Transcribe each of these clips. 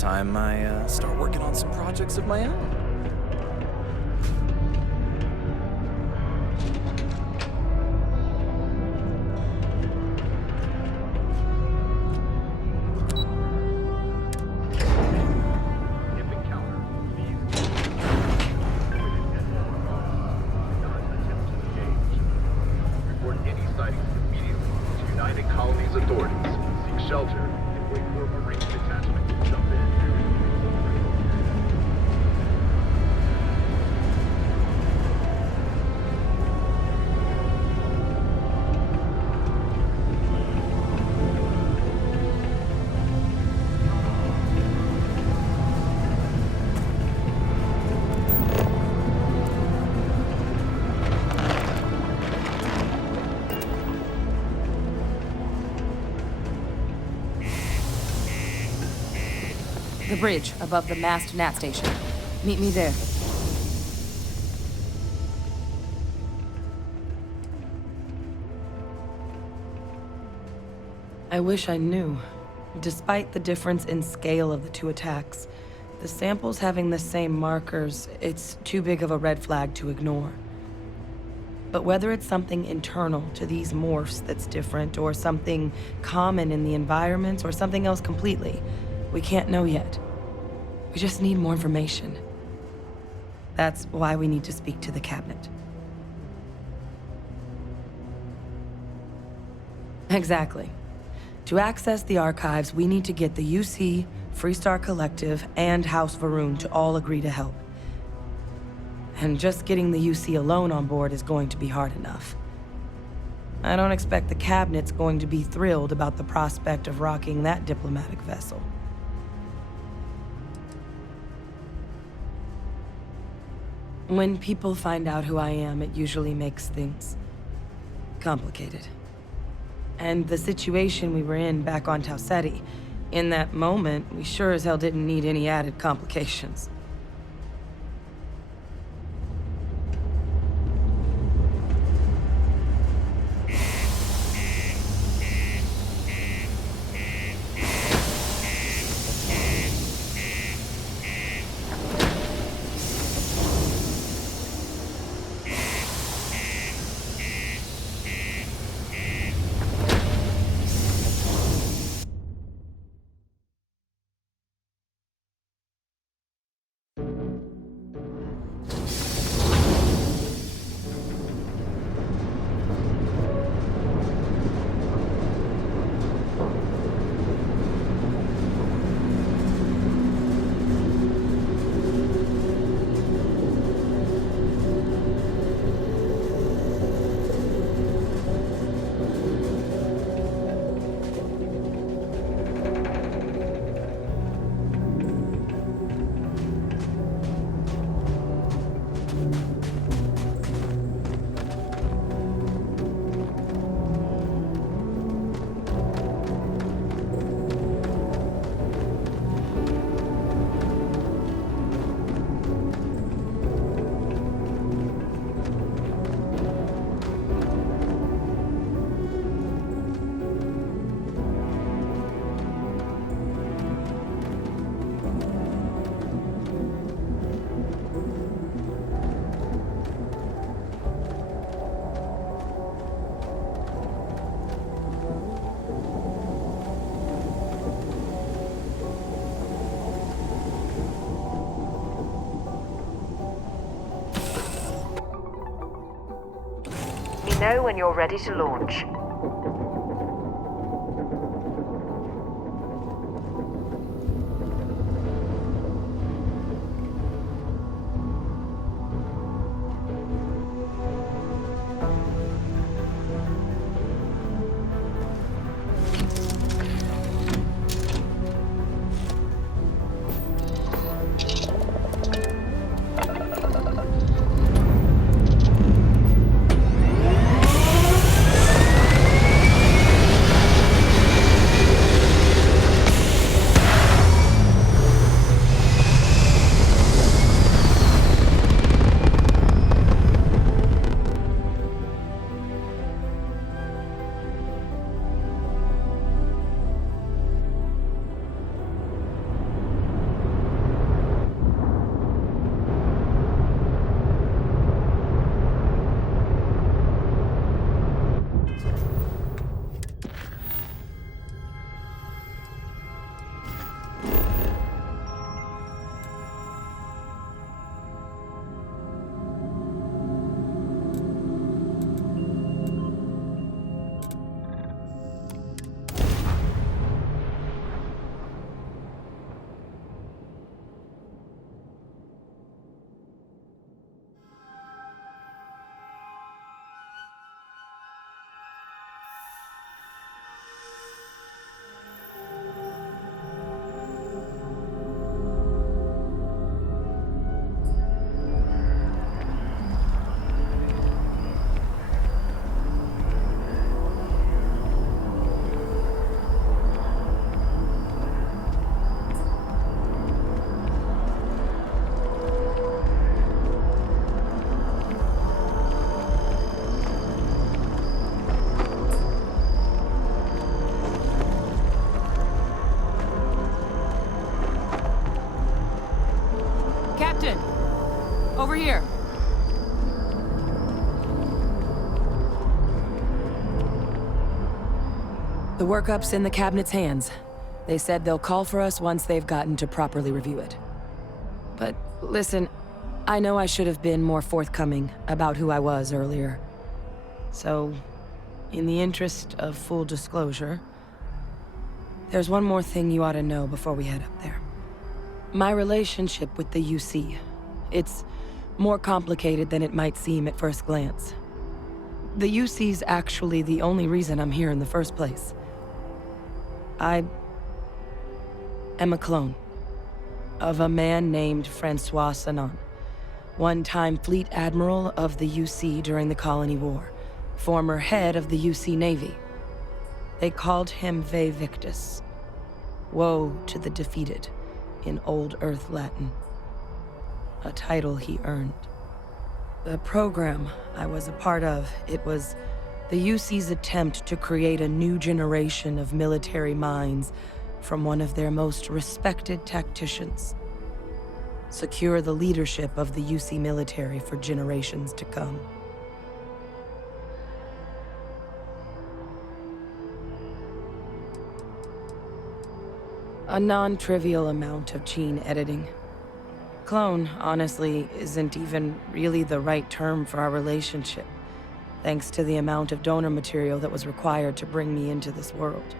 time I start working on some projects of my own. The bridge above the masked Nat station. Meet me there. I wish I knew. Despite the difference in scale of the two attacks, the samples having the same markers, it's too big of a red flag to ignore. But whether it's something internal to these morphs that's different, or something common in the environment, or something else completely, we can't know yet. We just need more information. That's why we need to speak to the cabinet. Exactly. To access the archives, we need to get the UC, Freestar Collective, and House Varun to all agree to help. And just getting the UC alone on board is going to be hard enough. I don't expect the cabinet's going to be thrilled about the prospect of rocking that diplomatic vessel. When people find out who I am, it usually makes things complicated. And the situation we were in back on Tau Ceti, in that moment, we sure as hell didn't need any added complications. Know when you're ready to launch. The workup's in the cabinet's hands. They said they'll call for us once they've gotten to properly review it. But listen, I know I should have been more forthcoming about who I was earlier. So, in the interest of full disclosure, there's one more thing you ought to know before we head up there. My relationship with the UC. It's more complicated than it might seem at first glance. The UC's actually the only reason I'm here in the first place. I am a clone of a man named Francois Sanon, one-time fleet admiral of the UC during the Colony War, former head of the UC Navy. They called him Ve Victus, woe to the defeated, in Old Earth Latin, a title he earned. The program I was a part of, it was the UC's attempt to create a new generation of military minds from one of their most respected tacticians. Secure the leadership of the UC military for generations to come. A non-trivial amount of gene editing. Clone, honestly, isn't even really the right term for our relationship, thanks to the amount of donor material that was required to bring me into this world.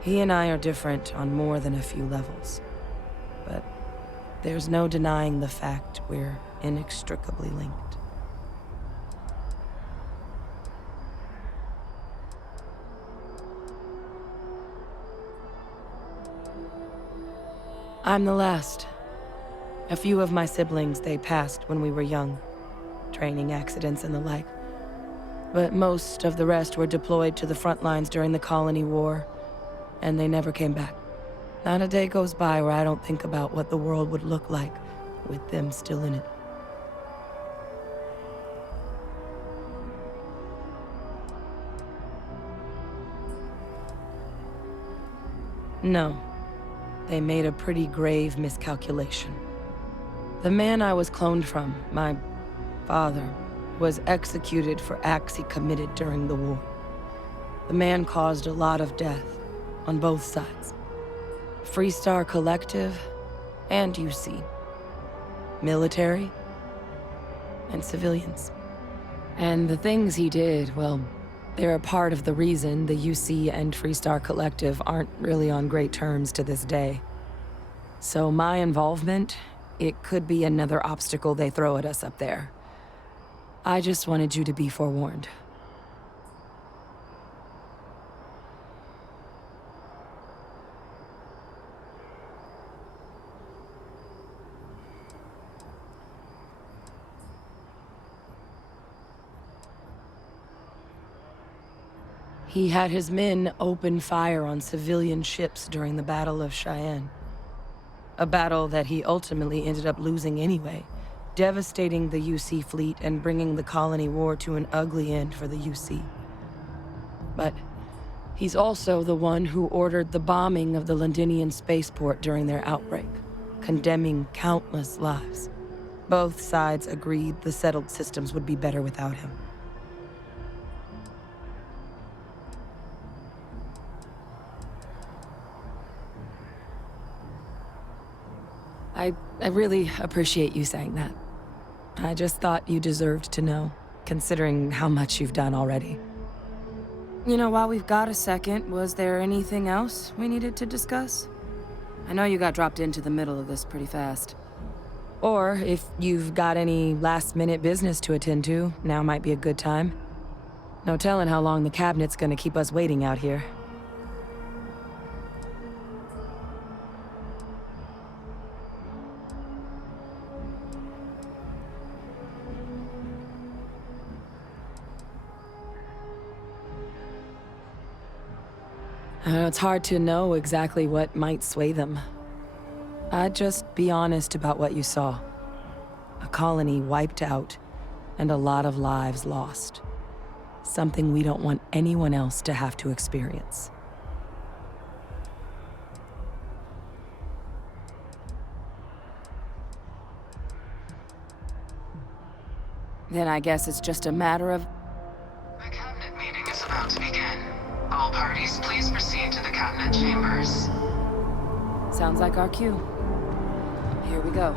He and I are different on more than a few levels, but there's no denying the fact we're inextricably linked. I'm the last. A few of my siblings, they passed when we were young, training accidents and the like. But most of the rest were deployed to the front lines during the Colony War, and they never came back. Not a day goes by where I don't think about what the world would look like with them still in it. No. They made a pretty grave miscalculation. The man I was cloned from, my father, was executed for acts he committed during the war. The man caused a lot of death, on both sides. Freestar Collective and UC. Military and civilians. And the things he did, well, they're a part of the reason the UC and Freestar Collective aren't really on great terms to this day. So my involvement, it could be another obstacle they throw at us up there. I just wanted you to be forewarned. He had his men open fire on civilian ships during the Battle of Cheyenne. A battle that he ultimately ended up losing anyway, devastating the UC fleet and bringing the Colony War to an ugly end for the UC. But he's also the one who ordered the bombing of the Londinian spaceport during their outbreak, condemning countless lives. Both sides agreed the settled systems would be better without him. I really appreciate you saying that. I just thought you deserved to know, considering how much you've done already. You know, while we've got a second, was there anything else we needed to discuss? I know you got dropped into the middle of this pretty fast. Or if you've got any last-minute business to attend to, now might be a good time. No telling how long the cabinet's gonna keep us waiting out here. It's hard to know exactly what might sway them. I'd just be honest about what you saw. A colony wiped out, and a lot of lives lost. Something we don't want anyone else to have to experience. Then I guess it's just a matter of... The cabinet meeting is about to begin. All parties, please proceed to the cabinet chambers. Sounds like our cue. Here we go.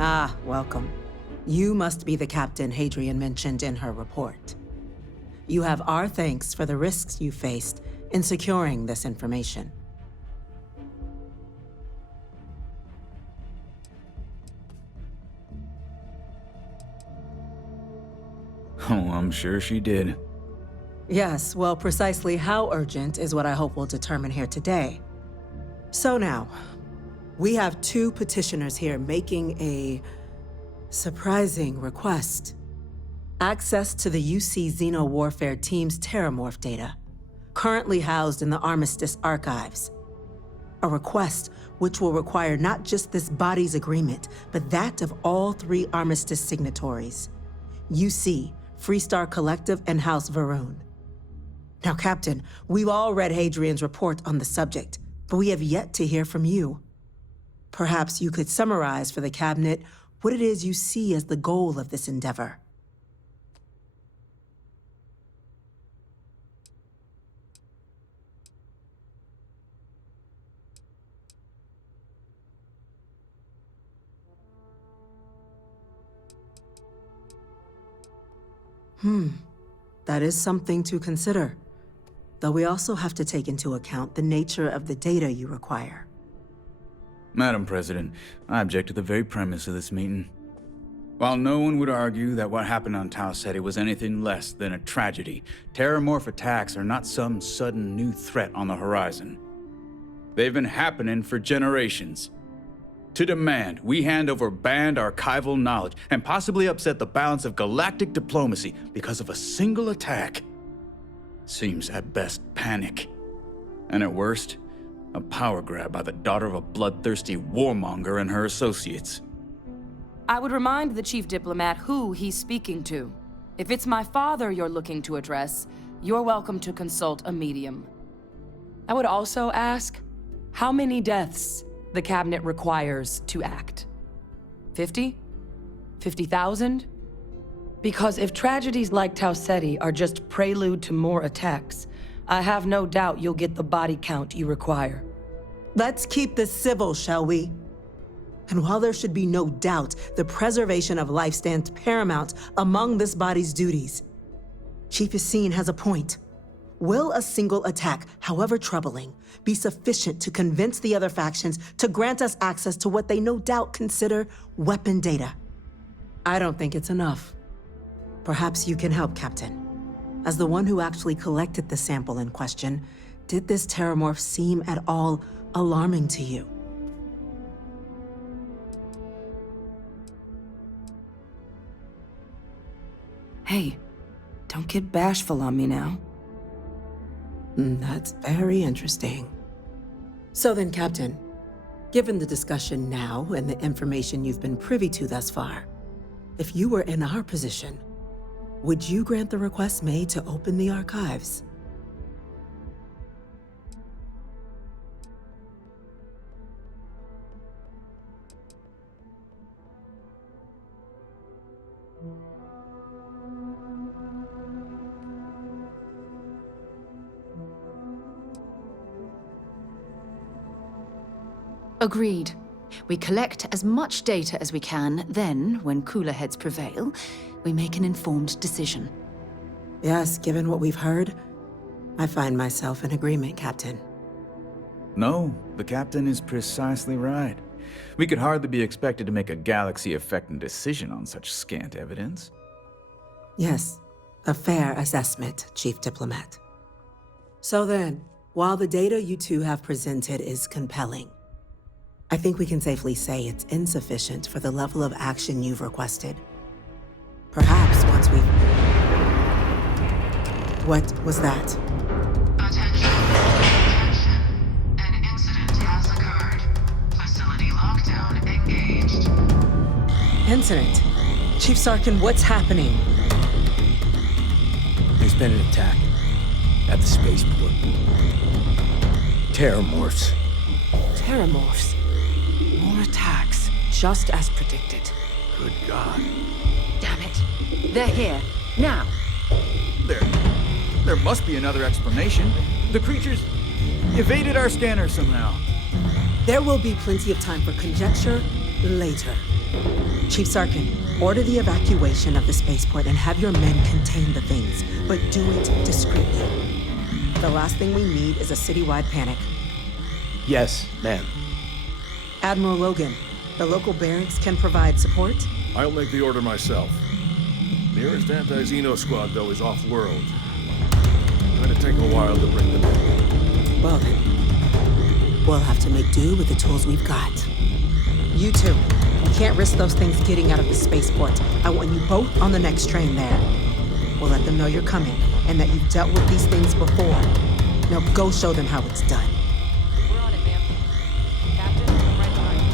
Ah, welcome. You must be the captain Hadrian mentioned in her report. You have our thanks for the risks you faced in securing this information. Oh, I'm sure she did. Yes, well, precisely how urgent is what I hope we'll determine here today. So now, we have two petitioners here making a surprising request. Access to the UC Xeno Warfare Team's Terramorph data, currently housed in the Armistice archives. A request which will require not just this body's agreement, but that of all three Armistice signatories: UC, Freestar Collective, and House Varun. Now, Captain, we've all read Hadrian's report on the subject, but we have yet to hear from you. Perhaps you could summarize for the Cabinet what it is you see as the goal of this endeavor. That is something to consider. Though we also have to take into account the nature of the data you require. Madam President, I object to the very premise of this meeting. While no one would argue that what happened on Tau Ceti was anything less than a tragedy, Terramorph attacks are not some sudden new threat on the horizon. They've been happening for generations. To demand we hand over banned archival knowledge and possibly upset the balance of galactic diplomacy because of a single attack seems at best panic, and at worst, a power grab by the daughter of a bloodthirsty warmonger and her associates. I would remind the chief diplomat who he's speaking to. If it's my father you're looking to address, you're welcome to consult a medium. I would also ask how many deaths the Cabinet requires to act. 50? 50,000? Because if tragedies like Tau Ceti are just prelude to more attacks, I have no doubt you'll get the body count you require. Let's keep this civil, shall we? And while there should be no doubt the preservation of life stands paramount among this body's duties, Chief Yassine has a point. Will a single attack, however troubling, be sufficient to convince the other factions to grant us access to what they no doubt consider weapon data? I don't think it's enough. Perhaps you can help, Captain. As the one who actually collected the sample in question, did this Terramorph seem at all alarming to you? Hey, don't get bashful on me now. That's very interesting. So then, Captain, given the discussion now and the information you've been privy to thus far, if you were in our position, would you grant the request made to open the archives? Agreed. We collect as much data as we can, then, when cooler heads prevail, we make an informed decision. Yes, given what we've heard, I find myself in agreement, Captain. No, the captain is precisely right. We could hardly be expected to make a galaxy-affecting decision on such scant evidence. Yes, a fair assessment, Chief Diplomat. So then, while the data you two have presented is compelling, I think we can safely say it's insufficient for the level of action you've requested. Perhaps once we... What was that? Attention. Attention. An incident has occurred. Facility lockdown engaged. Incident. Chief Sarkin, what's happening? There's been an attack at the spaceport. Terramorphs. Terramorphs. More attacks, just as predicted. Good God. Damn it. They're here. Now. There must be another explanation. The creatures evaded our scanner somehow. There will be plenty of time for conjecture later. Chief Sarkin, order the evacuation of the spaceport and have your men contain the things, but do it discreetly. The last thing we need is a citywide panic. Yes, ma'am. Admiral Logan, the local barracks can provide support? I'll make the order myself. Nearest anti-Xeno squad, though, is off-world. Going to take a while to bring them in. Well then, we'll have to make do with the tools we've got. You two, you can't risk those things getting out of the spaceport. I want you both on the next train there. We'll let them know you're coming, and that you've dealt with these things before. Now go show them how it's done. We're on it, ma'am. Captain, I'm right behind you.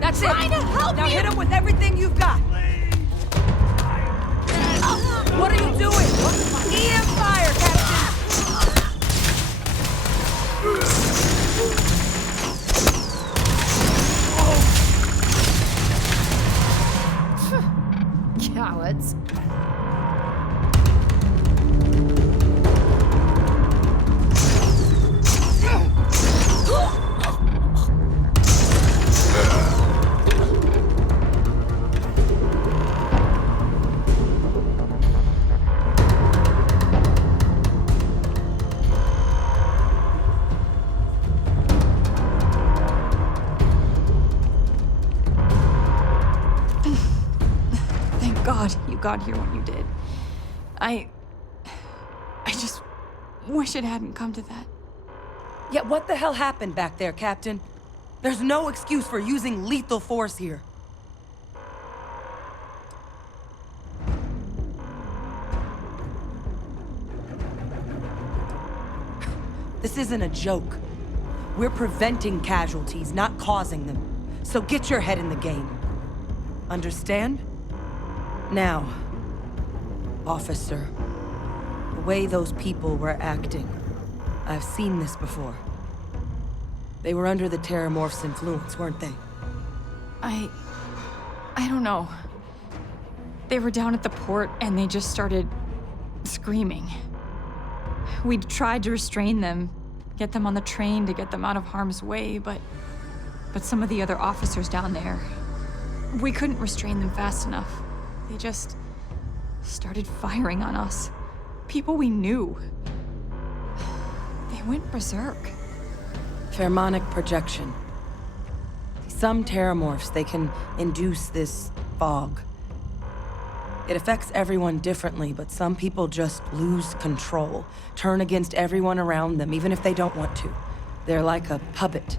Let's get down there. Now hit him with everything you've got. What are you doing? EM fire, Captain. Cowards. God, you got here when you did. I just wish it hadn't come to that. Yeah, what the hell happened back there, Captain? There's no excuse for using lethal force here. This isn't a joke. We're preventing casualties, not causing them. So get your head in the game. Understand? Now, officer, the way those people were acting, I've seen this before. They were under the Terramorph's influence, weren't they? I don't know. They were down at the port and they just started screaming. We'd tried to restrain them, get them on the train to get them out of harm's way, but some of the other officers down there, we couldn't restrain them fast enough. They just started firing on us. People we knew. They went berserk. Pheromonic projection. Some terramorphs, they can induce this fog. It affects everyone differently, but some people just lose control, turn against everyone around them, even if they don't want to. They're like a puppet.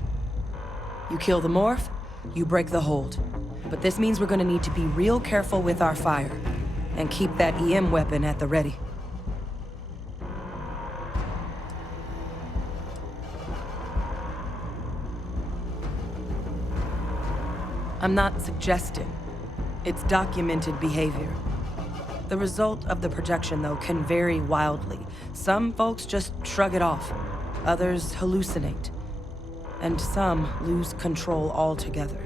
You kill the morph, you break the hold. But this means we're gonna need to be real careful with our fire, and keep that EM weapon at the ready. I'm not suggesting. It's documented behavior. The result of the projection, though, can vary wildly. Some folks just shrug it off. Others hallucinate. And some lose control altogether.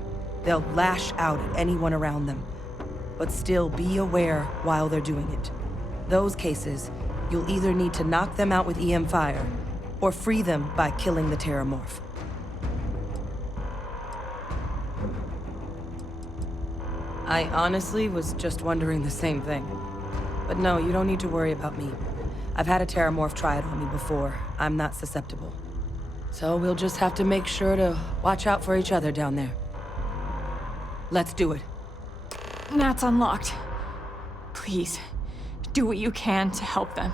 They'll lash out at anyone around them, but still be aware while they're doing it. Those cases, you'll either need to knock them out with EM fire, or free them by killing the Terramorph. I honestly was just wondering the same thing. But no, you don't need to worry about me. I've had a Terramorph try it on me before. I'm not susceptible. So we'll just have to make sure to watch out for each other down there. Let's do it. Nat's unlocked. Please, do what you can to help them.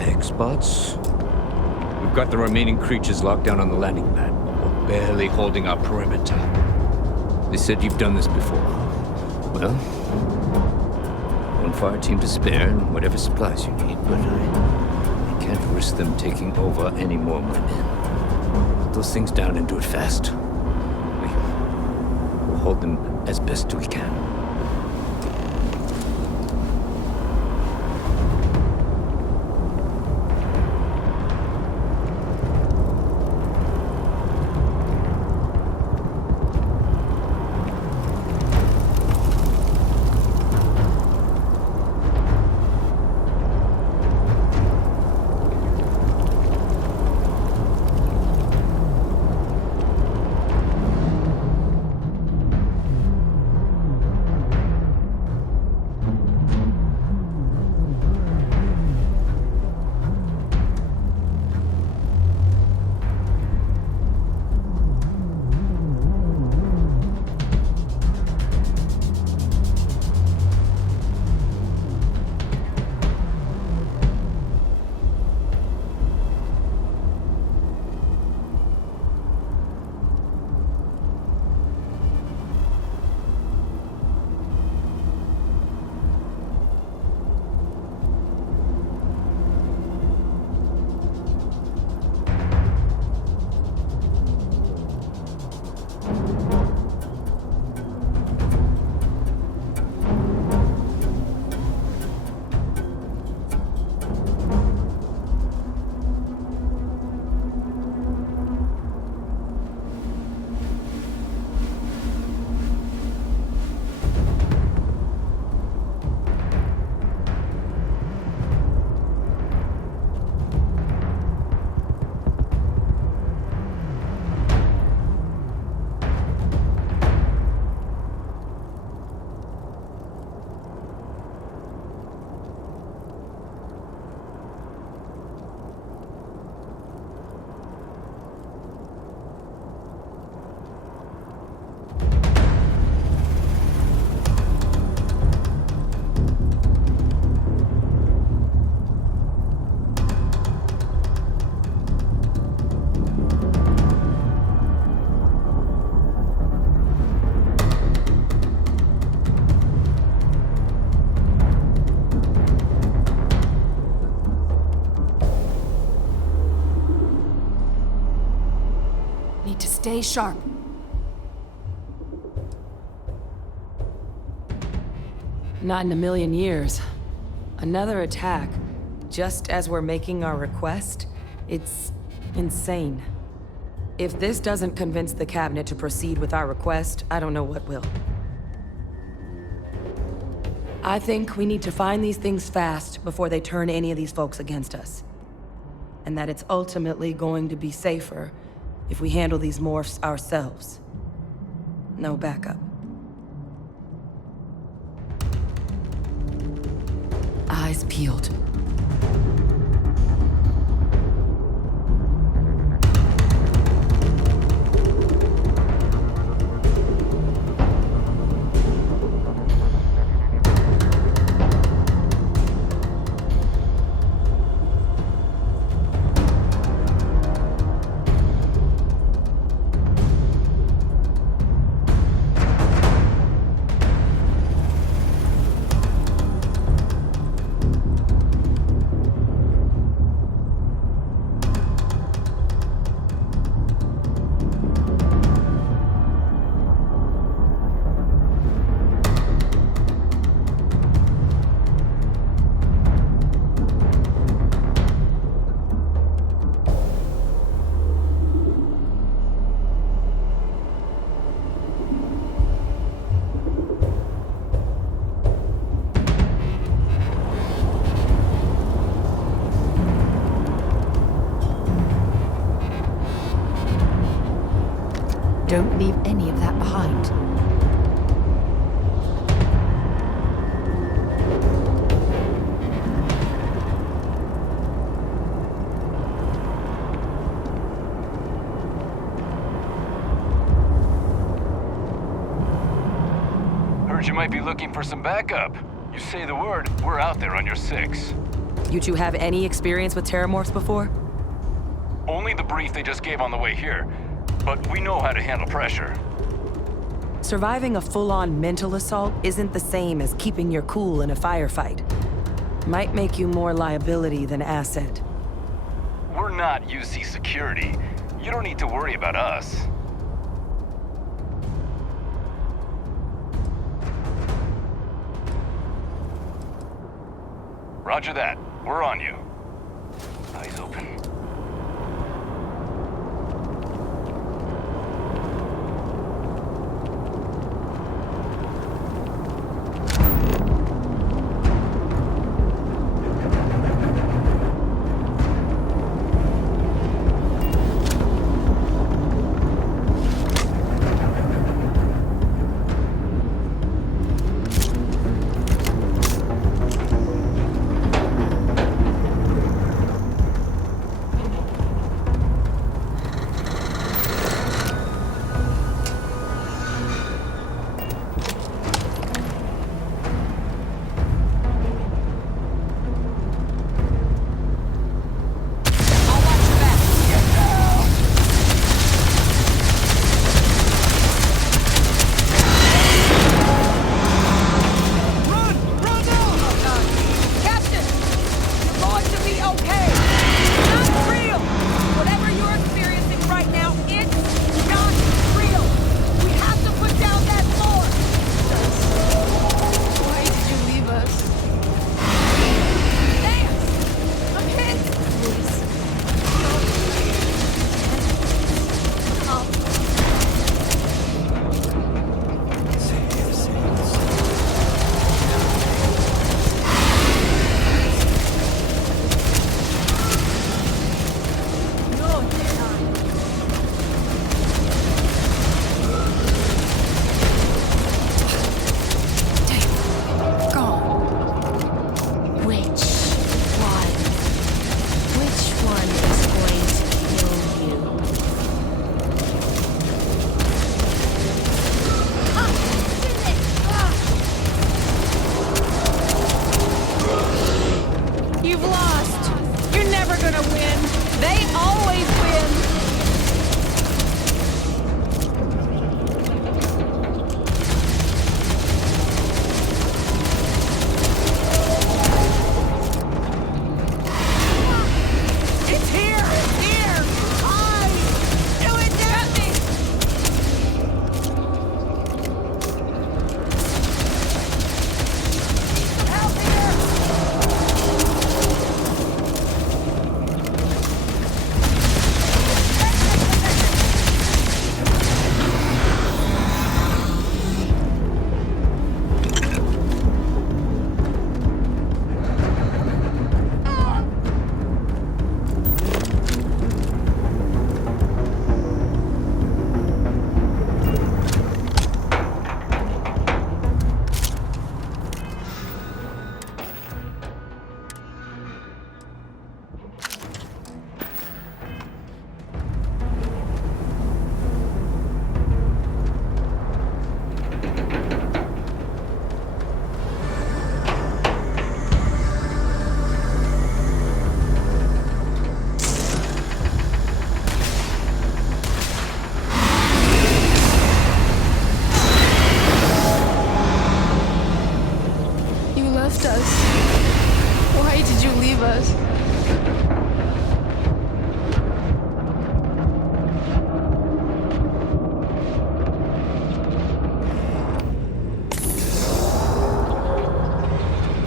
X-bots? We've got the remaining creatures locked down on the landing pad, but we're barely holding our perimeter. They said you've done this before. Well, one fire team to spare and whatever supplies you need, but risk them taking over any more women. Put those things down and do it fast. We'll hold them as best we can. Stay sharp. Not in a million years. Another attack, just as we're making our request? It's insane. If this doesn't convince the cabinet to proceed with our request, I don't know what will. I think we need to find these things fast before they turn any of these folks against us. And that it's ultimately going to be safer if we handle these morphs ourselves. No backup. Eyes peeled. Don't leave any of that behind. Heard you might be looking for some backup. You say the word, we're out there on your 6. You two have any experience with terramorphs before? Only the brief they just gave on the way here. But we know how to handle pressure. Surviving a full-on mental assault isn't the same as keeping your cool in a firefight. Might make you more liability than asset. not UC security. You don't need to worry about us. Roger that. We're on you. Eyes open.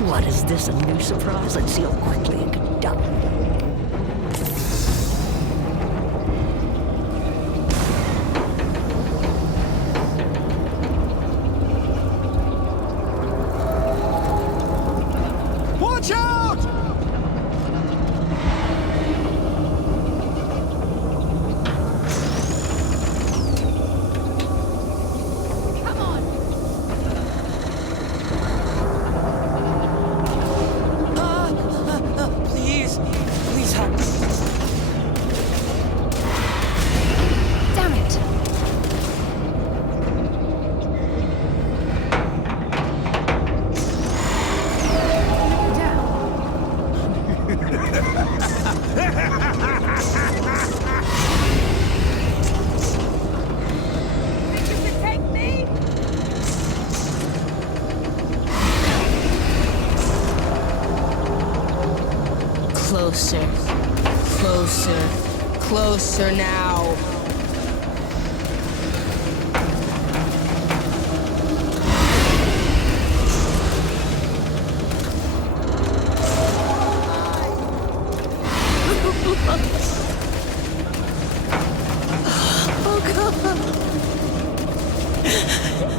What is this, a new surprise? Let's see how quickly it can be done. Watch out! Come on! Please, please help me. Damn it! Closer. Closer. Closer now. Oh God!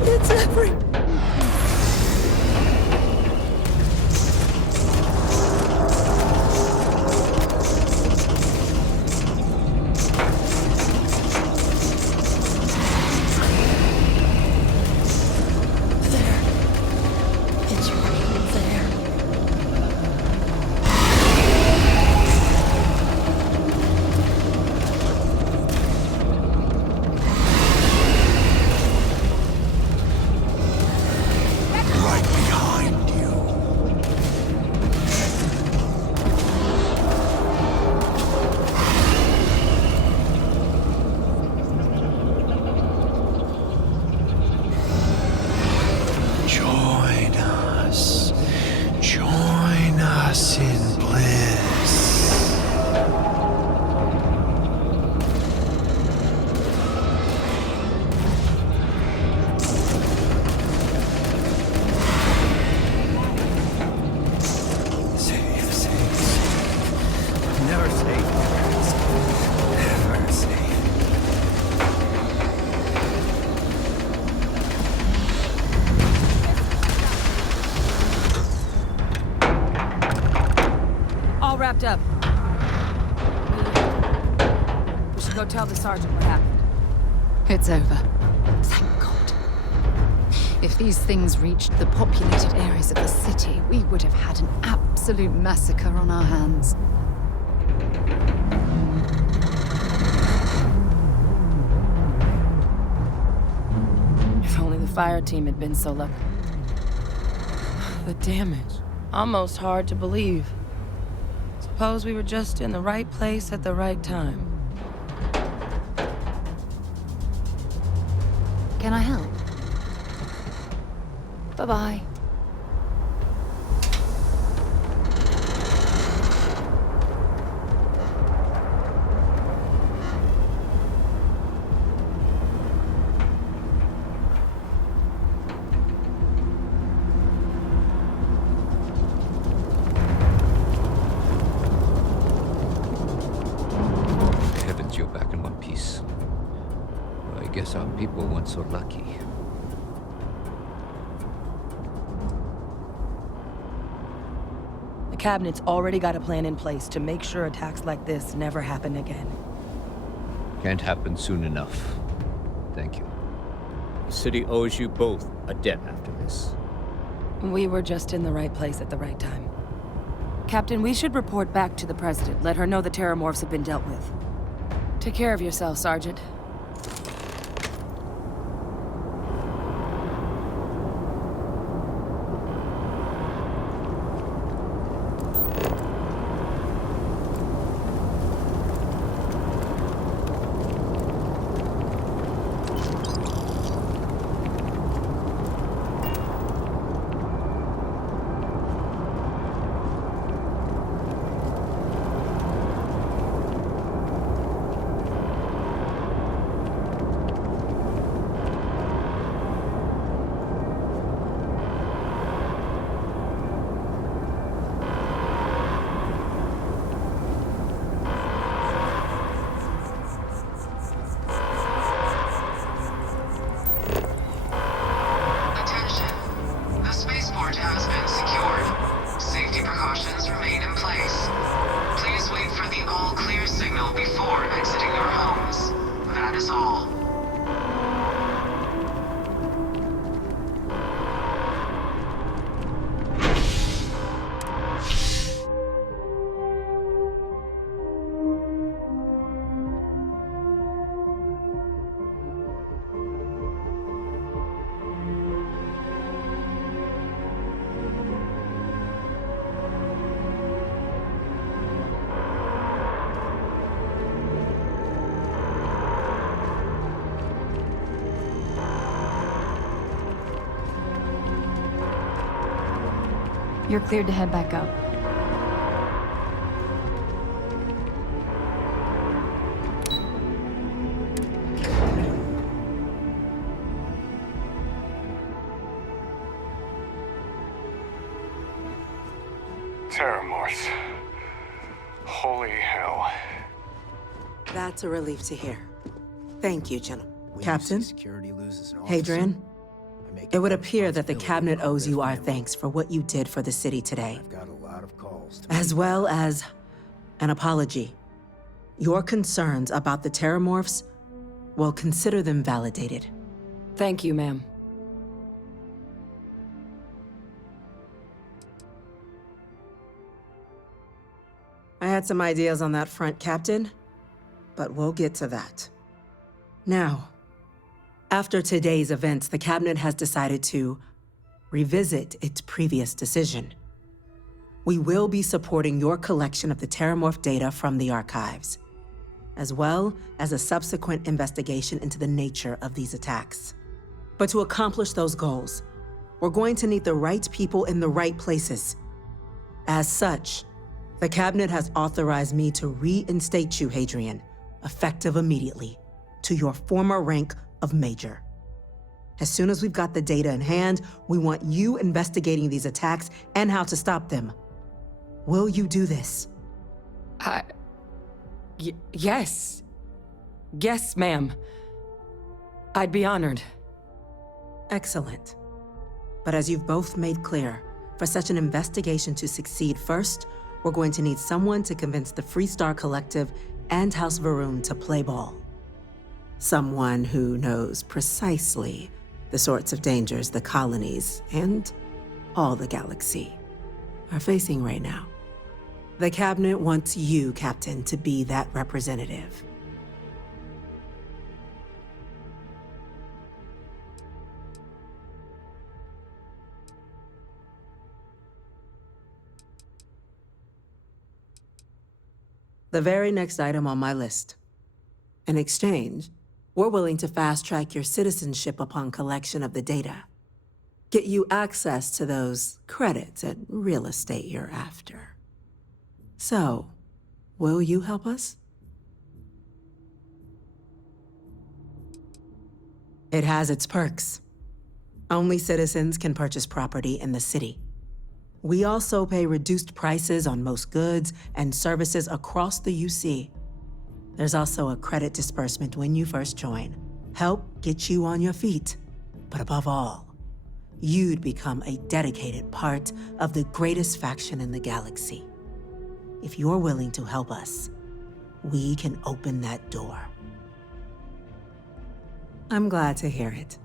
It's every... Wrapped up. We should go tell the sergeant what happened. It's over. Thank God. If these things reached the populated areas of the city, we would have had an absolute massacre on our hands. If only the fire team had been so lucky. The damage. Almost hard to believe. Suppose we were just in the right place at the right time. Can I help? Bye-bye. You're back in one piece. I guess our people weren't so lucky. The cabinet's already got a plan in place to make sure attacks like this never happen again. Can't happen soon enough. Thank you. The city owes you both a debt after this. We were just in the right place at the right time. Captain, we should report back to the President. Let her know the Terramorphs have been dealt with. Take care of yourself, Sergeant. You're cleared to head back up. That's a relief to hear. Thank you, gentlemen. When Captain? you see security loses an officer, Hadrian, I make it would my appear that the responsibility Cabinet to call owes you their our family. thanks for what you did for the city today, I've got a lot of calls to as make. well as an apology. Your concerns about the Terramorphs, well, consider them validated. Thank you, ma'am. I had some ideas on that front, Captain, but we'll get to that. Now, after today's events, the Cabinet has decided to revisit its previous decision. We will be supporting your collection of the Terramorph data from the archives, as well as a subsequent investigation into the nature of these attacks. But to accomplish those goals, we're going to need the right people in the right places. As such, the Cabinet has authorized me to reinstate you, Hadrian, effective immediately, to your former rank of Major. As soon as we've got the data in hand, we want you investigating these attacks and how to stop them. Will you do this? Yes. Yes, ma'am. I'd be honored. Excellent. But as you've both made clear, for such an investigation to succeed first, we're going to need someone to convince the Freestar Collective and House Varun to play ball. Someone who knows precisely the sorts of dangers the colonies and all the galaxy are facing right now. The Cabinet wants you, Captain, to be that representative. The very next item on my list. In exchange, we're willing to fast-track your citizenship upon collection of the data. Get you access to those credits and real estate you're after. So, will you help us? It has its perks. Only citizens can purchase property in the city. We also pay reduced prices on most goods and services across the UC. There's also a credit disbursement when you first join. Help get you on your feet. But above all, you'd become a dedicated part of the greatest faction in the galaxy. If you're willing to help us, we can open that door. I'm glad to hear it.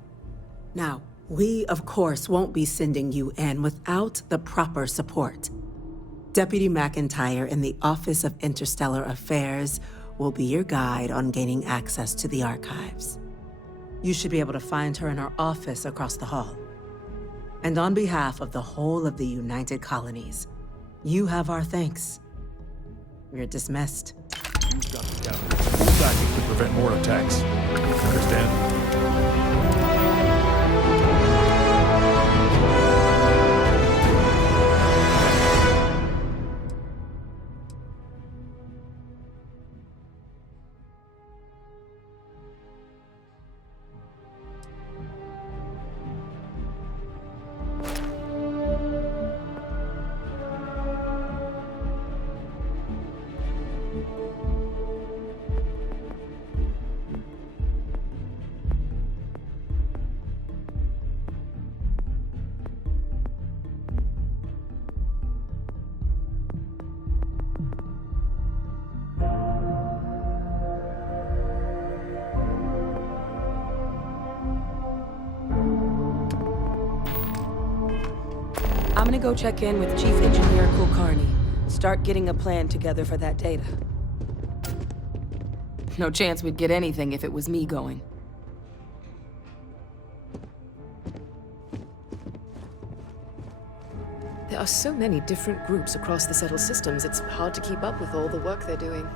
Now, we, of course, won't be sending you in without the proper support. Deputy McIntyre in the Office of Interstellar Affairs will be your guide on gaining access to the archives. You should be able to find her in her office across the hall. And on behalf of the whole of the United Colonies, you have our thanks. You're dismissed. You've got the Cabinet full backing to prevent more attacks. Understand? I'm gonna go check in with Chief Engineer Kulkarni. Start getting a plan together for that data. No chance we'd get anything if it was me going. There are so many different groups across the settled systems, it's hard to keep up with all the work they're doing.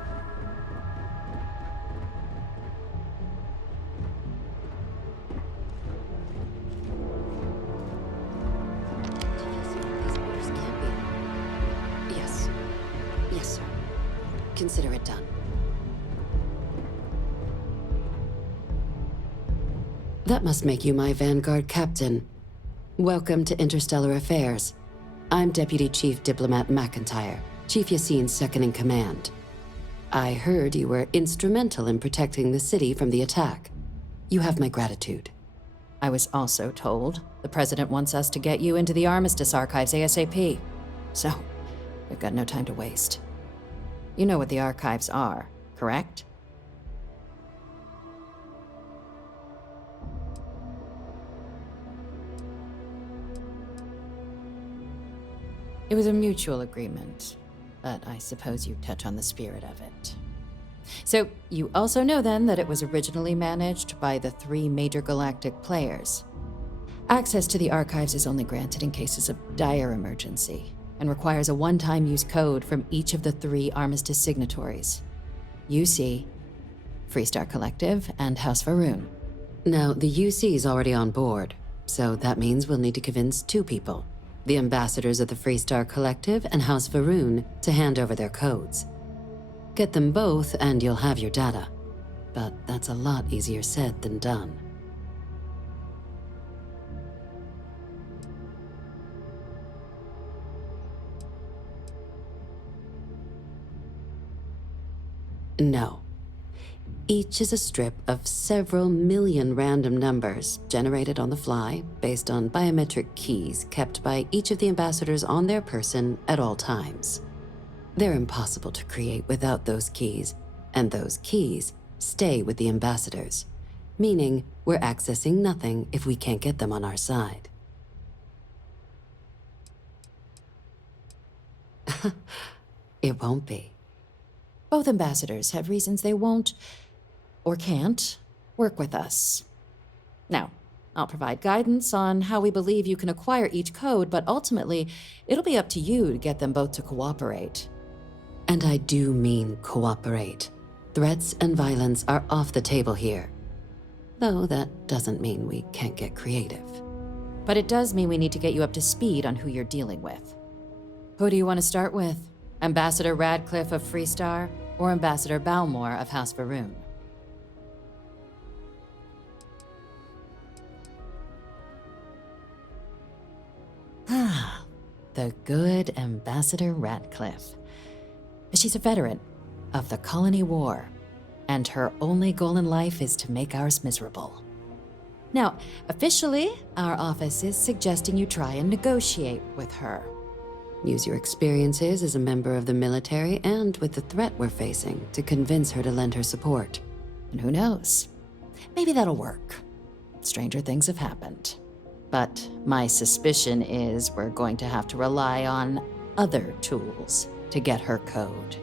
Yes. Yes, sir. Consider it done. That must make you my Vanguard captain. Welcome to Interstellar Affairs. I'm Deputy Chief Diplomat McIntyre, Chief Yassine's second in command. I heard you were instrumental in protecting the city from the attack. You have my gratitude. I was also told the President wants us to get you into the Armistice archives ASAP. So, we've got no time to waste. You know what the archives are, correct? It was a mutual agreement, but I suppose you touch on the spirit of it. So, you also know then that it was originally managed by the 3 major galactic players. Access to the archives is only granted in cases of dire emergency, and requires a one-time use code from each of the 3 Armistice signatories. UC, Freestar Collective, and House Va'ruun. Now, the UC's already on board, so that means we'll need to convince 2 people. The ambassadors of the Freestar Collective and House Va'ruun to hand over their codes. Get them both and you'll have your data. But that's a lot easier said than done. No. Each is a strip of several million random numbers generated on the fly based on biometric keys kept by each of the ambassadors on their person at all times. They're impossible to create without those keys, and those keys stay with the ambassadors, meaning we're accessing nothing if we can't get them on our side. It won't be. Both ambassadors have reasons they won't, or can't, work with us. Now, I'll provide guidance on how we believe you can acquire each code, but ultimately, it'll be up to you to get them both to cooperate. And I do mean cooperate. Threats and violence are off the table here. Though that doesn't mean we can't get creative. But it does mean we need to get you up to speed on who you're dealing with. Who do you want to start with? Ambassador Radcliffe of Freestar, or Ambassador Balmore of House Va'ruun? Ah, the good Ambassador Radcliffe. She's a veteran of the Colony War, and her only goal in life is to make ours miserable. Now, officially, our office is suggesting you try and negotiate with her. Use your experiences as a member of the military and with the threat we're facing to convince her to lend her support. And who knows? Maybe that'll work. Stranger things have happened. But my suspicion is we're going to have to rely on other tools to get her code.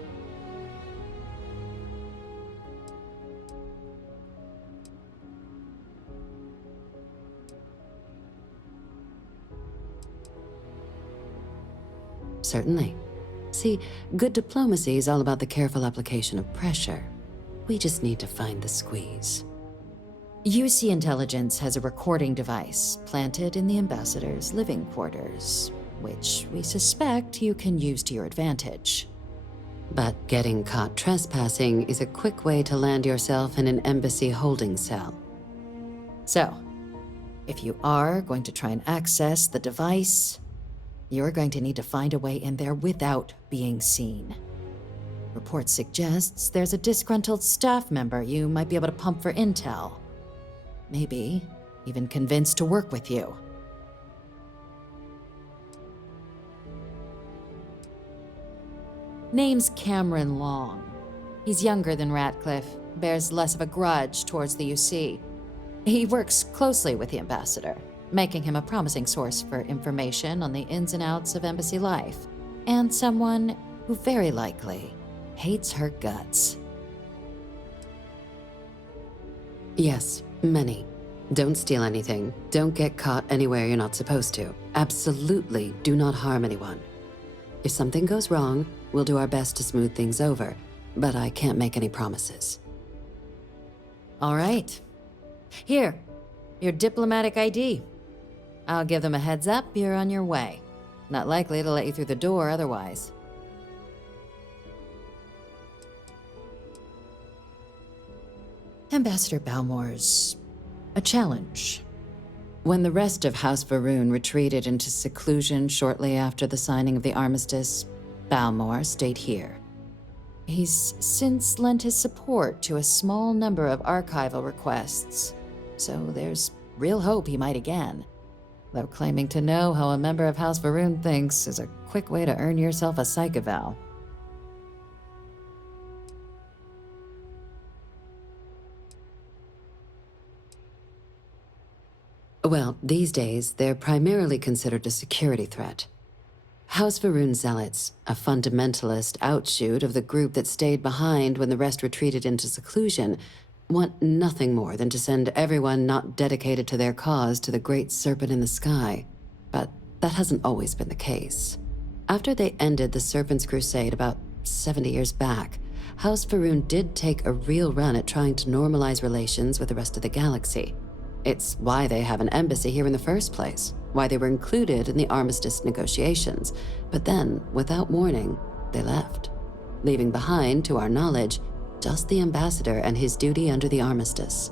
Certainly. See, good diplomacy is all about the careful application of pressure. We just need to find the squeeze. UC Intelligence has a recording device planted in the ambassador's living quarters, which we suspect you can use to your advantage. But getting caught trespassing is a quick way to land yourself in an embassy holding cell. So, if you are going to try and access the device, you're going to need to find a way in there without being seen. Report suggests there's a disgruntled staff member you might be able to pump for intel. Maybe even convince to work with you. Name's Cameron Long. He's younger than Ratcliffe, bears less of a grudge towards the UC. He works closely with the ambassador, making him a promising source for information on the ins and outs of embassy life, and someone who very likely hates her guts. Yes, many. Don't steal anything. Don't get caught anywhere you're not supposed to. Absolutely do not harm anyone. If something goes wrong, we'll do our best to smooth things over, but I can't make any promises. All right. Here, your diplomatic ID. I'll give them a heads up you're on your way. Not likely to let you through the door otherwise. Ambassador Balmore's a challenge. When the rest of House Va'ruun retreated into seclusion shortly after the signing of the armistice, Balmore stayed here. He's since lent his support to a small number of archival requests, so there's real hope he might again. Though claiming to know how a member of House Varun thinks is a quick way to earn yourself a psych eval. Well, these days, they're primarily considered a security threat. House Varun Zealots, a fundamentalist outshoot of the group that stayed behind when the rest retreated into seclusion, want nothing more than to send everyone not dedicated to their cause to the great serpent in the sky. But that hasn't always been the case. After they ended the Serpent's Crusade about 70 years back, House Varun did take a real run at trying to normalize relations with the rest of the galaxy. It's why they have an embassy here in the first place, why they were included in the armistice negotiations. But then, without warning, they left, leaving behind, to our knowledge, just the ambassador and his duty under the armistice.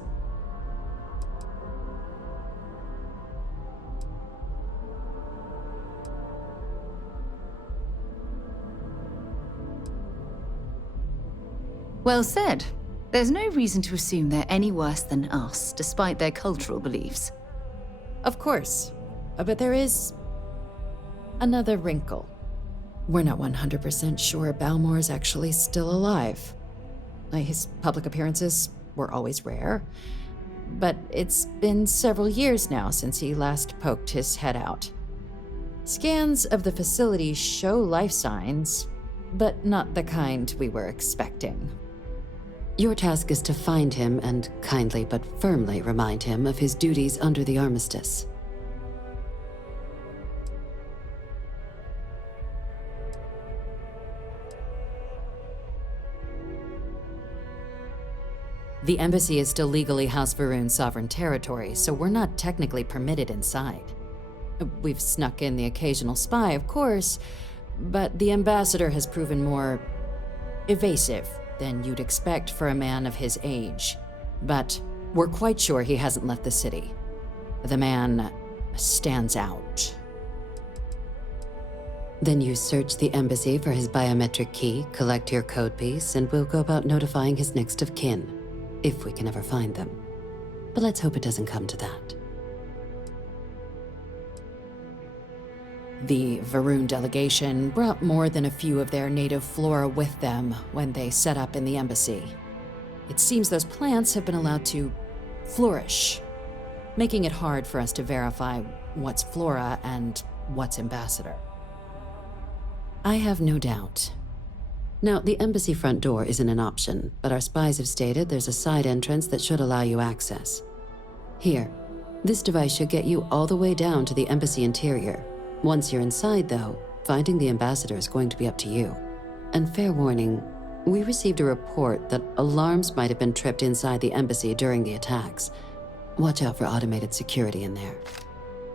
Well said. There's no reason to assume they're any worse than us, despite their cultural beliefs. Of course, but there is another wrinkle. We're not 100% sure Balmore's actually still alive. His public appearances were always rare, but it's been several years now since he last poked his head out. Scans of the facility show life signs, but not the kind we were expecting. Your task is to find him and kindly but firmly remind him of his duties under the armistice. The embassy is still legally House Varun's sovereign territory, so we're not technically permitted inside. We've snuck in the occasional spy, of course, but the ambassador has proven more evasive than you'd expect for a man of his age. But we're quite sure he hasn't left the city. The man stands out. Then you search the embassy for his biometric key, collect your code piece, and we'll go about notifying his next of kin, if we can ever find them. But let's hope it doesn't come to that. The Varun delegation brought more than a few of their native flora with them when they set up in the embassy. It seems those plants have been allowed to flourish, making it hard for us to verify what's flora and what's ambassador. I have no doubt. Now, the embassy front door isn't an option, but our spies have stated there's a side entrance that should allow you access. Here, this device should get you all the way down to the embassy interior. Once you're inside, though, finding the ambassador is going to be up to you. And fair warning, we received a report that alarms might have been tripped inside the embassy during the attacks. Watch out for automated security in there.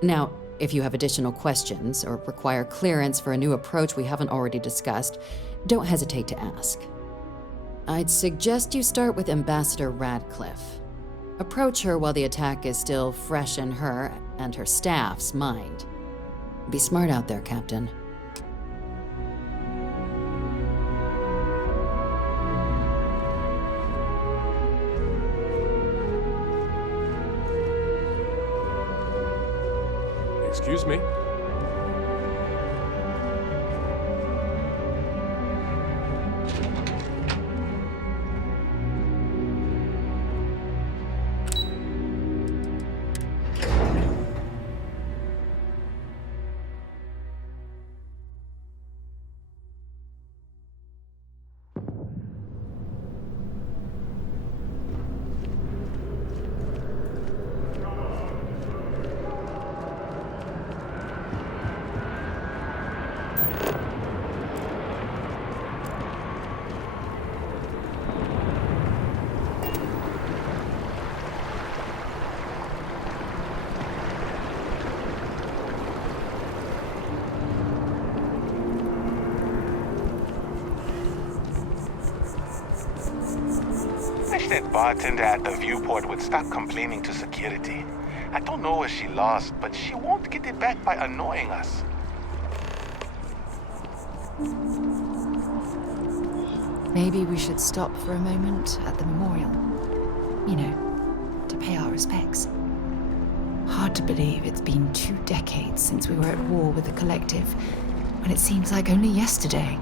Now, if you have additional questions or require clearance for a new approach we haven't already discussed, don't hesitate to ask. I'd suggest you start with Ambassador Radcliffe. Approach her while the attack is still fresh in her and her staff's mind. Be smart out there, Captain. Excuse me? That bartender at the viewport would stop complaining to security. I don't know where she lost, but she won't get it back by annoying us. Maybe we should stop for a moment at the memorial. You know, to pay our respects. Hard to believe it's been 2 decades since we were at war with the Collective, when it seems like only yesterday.